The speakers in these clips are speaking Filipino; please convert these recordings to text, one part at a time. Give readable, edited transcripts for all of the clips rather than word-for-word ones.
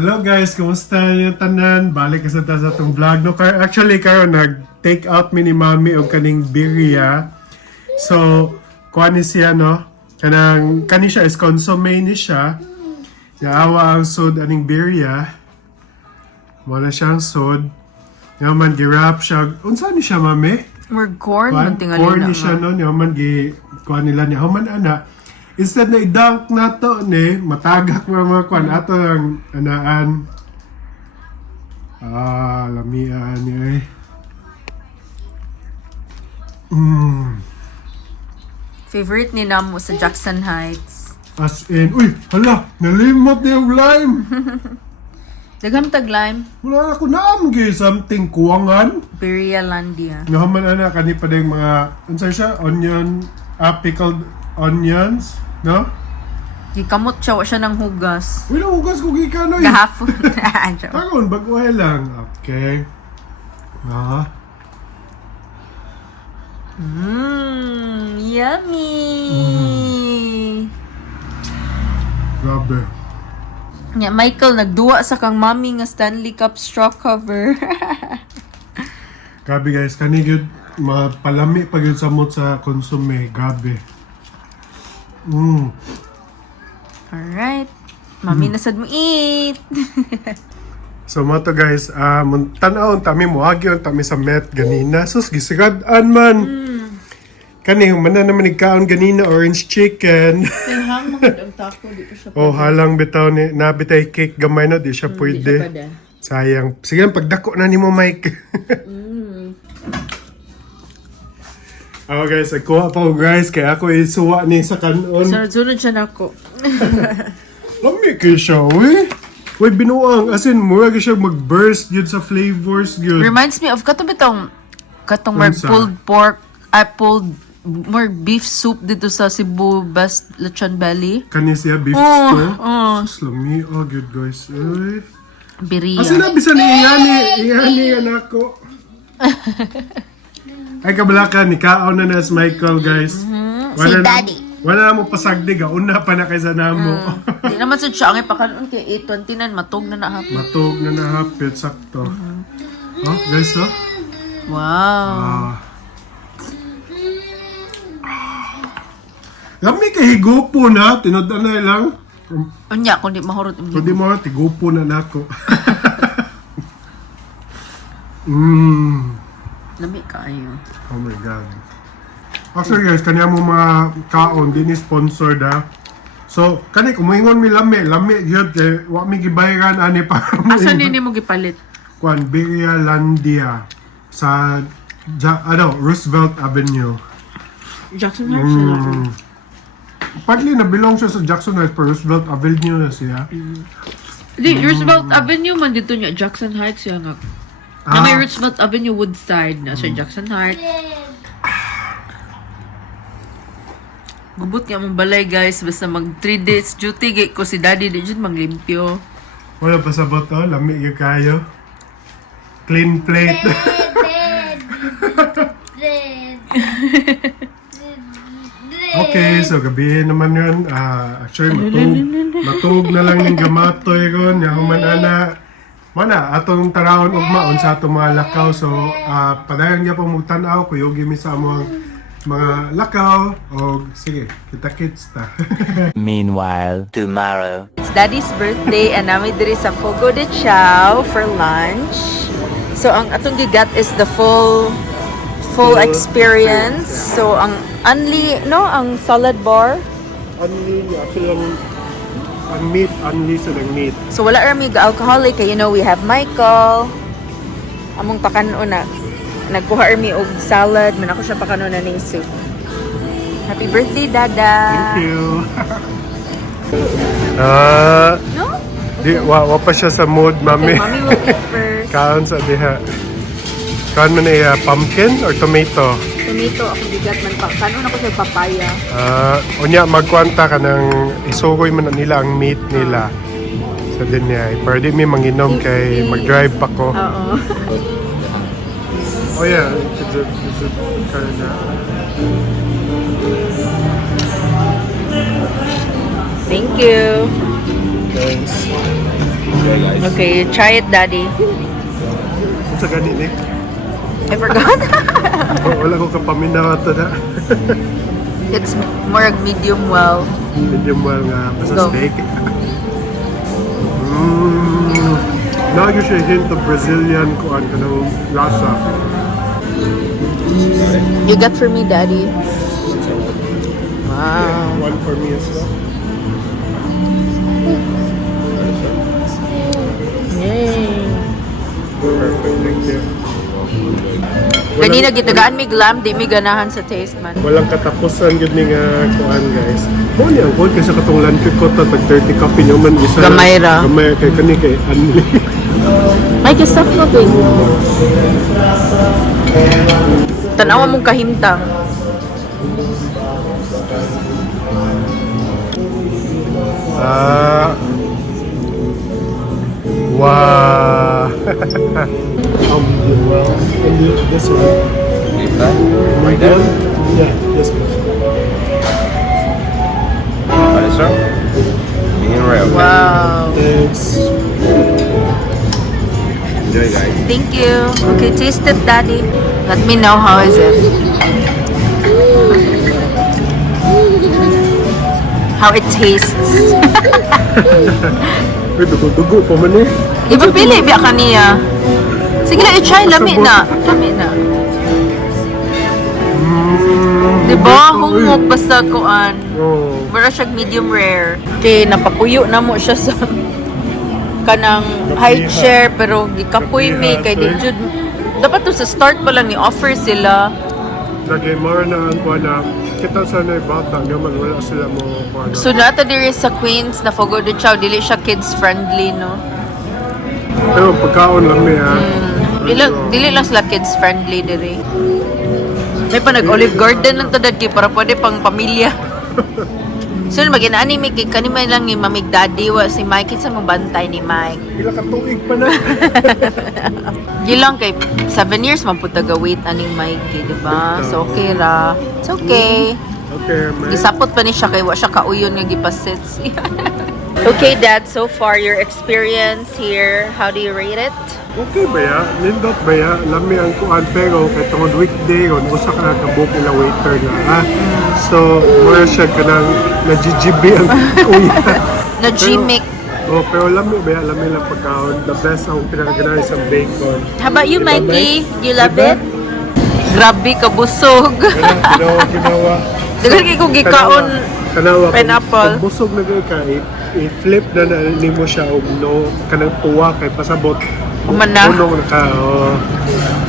Hello guys, kumusta yung tanan? Balik ka sa itong vlog. No, actually, kayo nag-take out mi ni Mami o kaning birria. So, kuha ni siya, no? Kani siya is consomme ni siya. Yaawa ang sod aning birria. Wala siyang sod. Yaman, girap siya. Unsa ni siya, Mami? More corn, man tingali corn na ni siya, no? Yaman, kuha nila niya. Yaman, ana. Instead na i-dunk na to, matagak mga kwan. Ato ang anaan. Lamian niya eh. Favorite ni Namo sa Jackson Heights. As in, uy, hala, nalimot niya yung lime. Dagham tag lime. Wala ako naamgi something kuwangan. Birria-landia. Nahaman ana, kani pa din mga, ano siya, onion, pickled onions, no? Gikamot siya, wa siya ng hugas. Uy, nahugas ko gikan, oy. Gahapon. Tangon, baguhay lang. Okay. Yummy! Grabe. Yeah, Michael, nagduwa sa kang mami nga Stanley Cup straw cover. Grabe guys, kani gyud mapalami pag yun samot sa konsume. Grabe. Alright. Mami, nasad mo eat! So mo to guys, tan-aon tami muagyon tami sa Met ganina. Sus gisigad-an man. Kani man naman igkaon ganina orange chicken. Hang mga taco, di ko siya Oh, halang bitaw ni nabitay cake gamay no, di siya pwede. Sayang. Sige, pagdako na nimo Mike. Oh guys, ako pa guys kay ako isuwa ni sa kanon. Sunod-sunod siya na ako. Lami kay siya, uy. Uy, binuang. As in, mura siya mag-burst yun sa flavors yun. Reminds me of katong more Unsa? pulled pork, pulled more beef soup dito sa Cebu Best Lechon Belly. Kani siya beef Oh, stew. oh. Sus, lami. Oh, good guys. Uy. Birria. As in, bisa ni Iyani yan ako. Ay, kabalakan. Ikaon na nas Michael, guys. Si Daddy. Wala na mo pasagdig. Una pa na kaysa namo. Di naman sa siya ang ipakanon kay 829 matog na nahapon. Matog na nahapit. Sakto. Oh, guys, oh. Wow. Lami kay higupo na. Tinodan na lang. Unya, kung di mahurot yung Hindi mo, tigupo na nako. Lami kayo. Oh my God. Actually guys, kanya mo mga kaon, din ni sponsored ha. So, kani kumuingon mi lami yun, wa mi gibayaran ani pa. Asa nini mo gipalit? Kwan, Birria-landia sa Roosevelt Avenue. Jackson Heights sila. Partly na belong siya sa Jackson Heights, pero Roosevelt Avenue na siya. Di, Roosevelt Avenue man dito niya. Jackson Heights yan nga. Na may Roosevelt Avenue Woodside na sa Jackson Heights. Gubot nga mong balay guys. Basta mag 3 days duty. Gay ko si daddy di dyan maglimpyo. Wala pa sa boto, lami yung kayo. Clean plate. Okay, so gabi naman yun. Actually, matug na lang yung gamatoy ko. Yahuman ana. Mana, atong tarawon ugmaon sa atong mga lakaw. So, padayon niya pong magtanaw. Kuyogi mi sa among mga lakaw. O, sige, kita-kits ta. Meanwhile, tomorrow. It's daddy's birthday and namin diri sa Fogo de Chao for lunch. So, ang atong gigat is the full experience. So, ang ang salad bar. Actually, ang meat, sa meat. So, wala rami alcoholic. Kaya, we have Michael. Among pakanon na. Nagkuha rami og salad. Man ako siya pakanon na ng soup. Happy birthday, Dada! Thank you. No? Wa pa siya sa mood, mami. Okay, mommy will eat first. Kaon sa diha. Kaon man ay pumpkin or tomato? Tomato, ako bigat man pa. Kanon ako sa papaya. Unya magkwanta ka ng isugoy man nila ang meat nila. Sa dinhi. Pero di mi manginom kay mag-drive pa ko. Oo. Oh yeah, is it kind of... Thank you. Thanks. Okay, guys. Okay, try it, Daddy. Sa ganini. I forgot. Wala ko kapaminaw ito na. It's more medium well. Medium well nga sa Go. steak. Lagi siya hint of Brazilian kuan ka ng lasa. You got for me, Daddy. Wow. One for me as well. Yay. Perfect, thank you. Kanina gitagaan mi glam, di mi ganahan sa taste man. Walang katapusan gud ni nga kuan guys. Mo ni ang kuan kasi katong lunch ko ta pag 30 copy nyo man isa. Gamay ra. Gamay kay kani kay Anli. Ay, kisap mo, babe. Tanawa mong kahimtang. Wow. Well, this one. Is that My right there? one? Yeah, this one. What is that? Medium rare. Okay. Wow. Thanks. Enjoy, guys. Thank you. Okay, taste it, Daddy. Let me know how is it. How it tastes. Uy, dugo-dugo pa man eh. Iba pili biya kaniya. Sige na, i-try. Lami na. Lami na. Diba? Humok basta kuan. Oh. Para siya medium rare. Okay, napapuyo na mo siya sa kanang high chair pero gikapoy mi kay di jud dapat to sa start pa lang ni offer sila. Lagi mara na ang kuan na kita sana bata naman wala sila mo kuan. So nata diri sa Queens na Fogo de Chao dili siya kids friendly no. Pero pagkaon lang niya. Dili lang sila kids friendly diri. May pa nag Olive Garden lang tadad kay para pwede pang pamilya. So maginaani mi kay kanimay lang ni Mamig Daddy wa si Mike sa mabantay ni Mike. Pila ka tuig pa na. Gilang kay 7 years man pud taga-wait aning Mikey, di ba? So okay ra. It's okay. Okay, man. Gisapot pa ni siya kay wa siya kauyon nga gipasit. Okay, Dad, so far your experience here, how do you rate it? Okay ba ya? Nindot ba ya? Lami ang kuan pero kay tungod weekday on usa ka na kabook ila waiter na. So, mura siya kanang na-GGB ang kuya. Na Gmic. Oh, pero lami ba ya? Lami lang pagkaon. The best ang pinakaganahan sa bacon. How about you, Diba, Mikey? Mike? You love Diba? it? Grabe ka busog. Ginawa. Dagan kay ko gikaon. Kanawa. Pineapple. Kung busog na gay ka, i-flip na mo siya og no kanang tuwa kay pasabot. Umana. Unong na ka,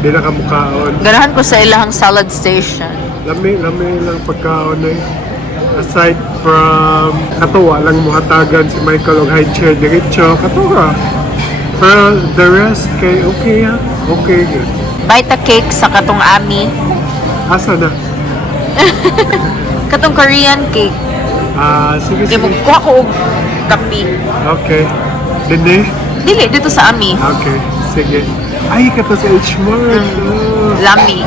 di na ka mukhaon. Ganahan ko sa ilahang salad station. Lami lang pagkaon eh. Aside from katuwa lang muhatagan si Michael og high chair diretso, katuwa. Pero the rest kay okay ha. Okay good. Baita cake sa katong ami. Asa na? Katong Korean cake. Sige Di sige. mo kuha ko og kape. Okay. Dinhi? Dili, dito sa ami. Okay. Sige. Ay, kato sa H-Mart. Lami.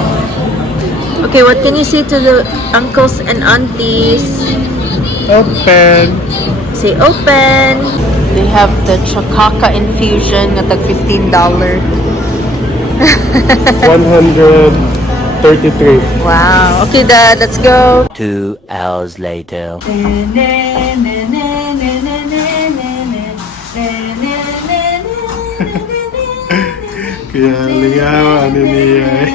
Okay, what can you say to the uncles and aunties? Open. Say open. They have the chakaka infusion na tag $15. 133. Wow. Okay, Dad, let's go. 2 hours later. Kaya ligaw, ano niya eh.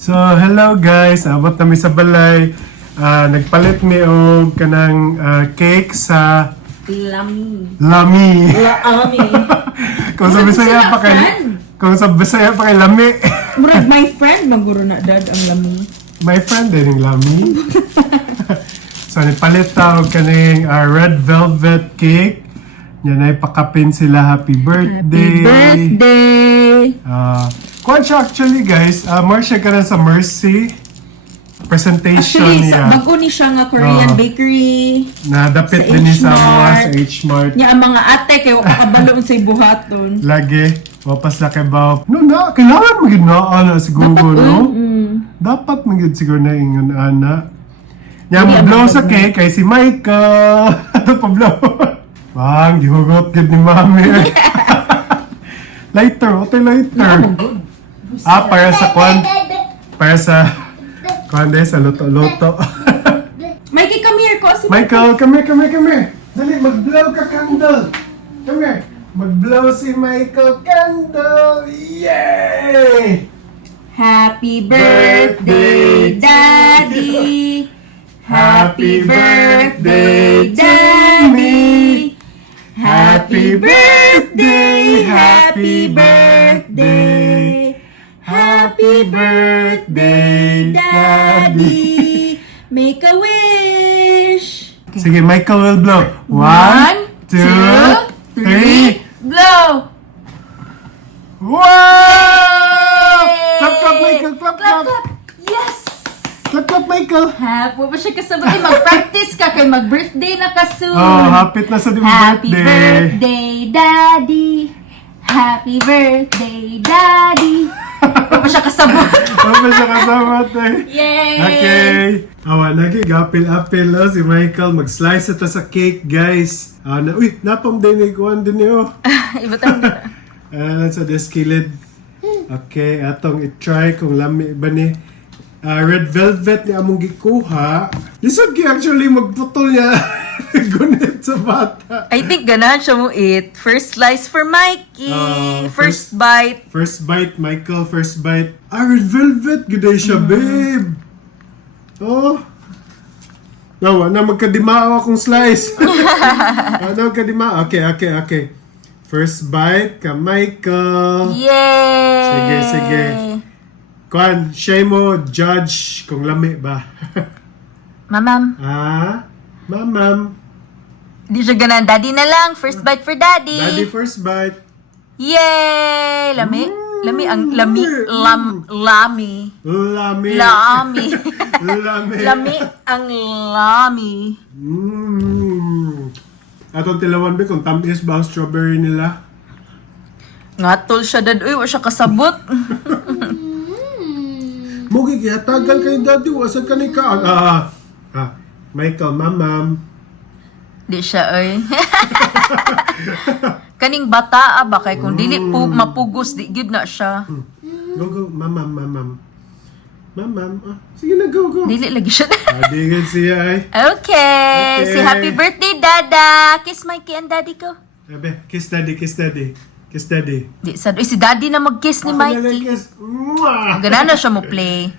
So, hello guys. Abot na mi sa balay. Nagpalit mi og kanang cake sa Lami. Lami. Lami. Kung sa Bisaya pa kay Lami. Murag my friend maguro na dad ang lami. My friend din yung Lami. So, nagpalit ta og kaning red velvet cake. Yan ay pakapin sila happy birthday. Kwan siya actually guys, more siya ka na sa Mercy presentation Actually, niya. bago ni siya nga Korean bakery. Nadapit Sa din ni sa H-Mart. mga sa H-Mart. Niya ang mga ate kayo kakabalong sa buhaton. Lagi, wapas na kay Bob. No na, kailangan maging na ana siguro, no? Dapat maging siguro na ingon ana. Yan, blow sa cake kay si Michael. Ito pa blow. Bang, gihugot gid ni mami. Lighter, ote lighter. Para sa kwan. Para sa kwan sa luto-luto. Mikey, come here ko. Michael, come here. Dali, mag-blow ka candle. Come here. Mag-blow si Michael candle. Yay! Happy birthday, Daddy. Happy birthday, Daddy. Happy birthday, happy birthday. Happy birthday, Daddy. Make a wish. Sige, Michael will blow. 1, 2, 3. Blow! Wow! Clap, clap, Michael. Clap, clap. Yes! Clap, clap, Michael. Happy ba siya kasabot? Mag-practice ka kay mag-birthday na kasoon. Oh, hapit na sa di Happy birthday. birthday, Daddy. Happy birthday, Daddy. Ba siya kasabot? Ano siya kasama eh. Yay! Okay. Awa, nagigapil-apil no, si Michael. Mag-slice ito sa cake, guys. Uy, napam din ni Kuan din niyo. Ibutang Sa deskilid. Okay, atong i-try kung lami ba ni red velvet ni among gikuha. Lisod ki actually magputol niya. Gunit sa bata. I think ganahan siya mo eat. First slice for Mikey. First bite. First bite, Michael. First bite. Red velvet. G'day siya, babe. Oh. Nawa na magkadimao akong slice. Ano magkadimao? Okay. First bite ka, Michael. Yay! Sige. Kuan, siya mo judge kung lami ba. Mamam. Mamam. Di siya ganahan. Daddy na lang. First bite for Daddy. Daddy first bite. Yay! Lami. Lami ang lami. Lami. Lami. Lami. Lami. Lami ang lami. Atong tilawan ba kung tamis ba ang strawberry nila? Ngatol siya dad. Uy, wa siya kasabot. Mugi kaya tagal kay daddy. Wasan ka ni kaan. Michael, mamam. Di siya, oy. Kaning bata ba kay kung dili po mapugos di gyud na siya. Go. Mamam. Sige na, go. Dili lagi siya. Adigan siya ay. Okay. Okay. Say happy birthday, Dada. Kiss Mikey and Daddy ko. Abe, kiss daddy. Di sad. Uy, si Daddy na mag-kiss ni Mikey. Kiss. Mwah! Gana na siya mo play.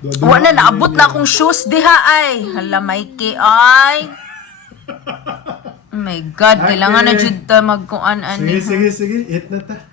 Dua Wa na naabot na akong shoes diha ay. Hala Mikey ay. Oh my God, kailangan na jud ta magkuan ani. Sige. Eat na ta.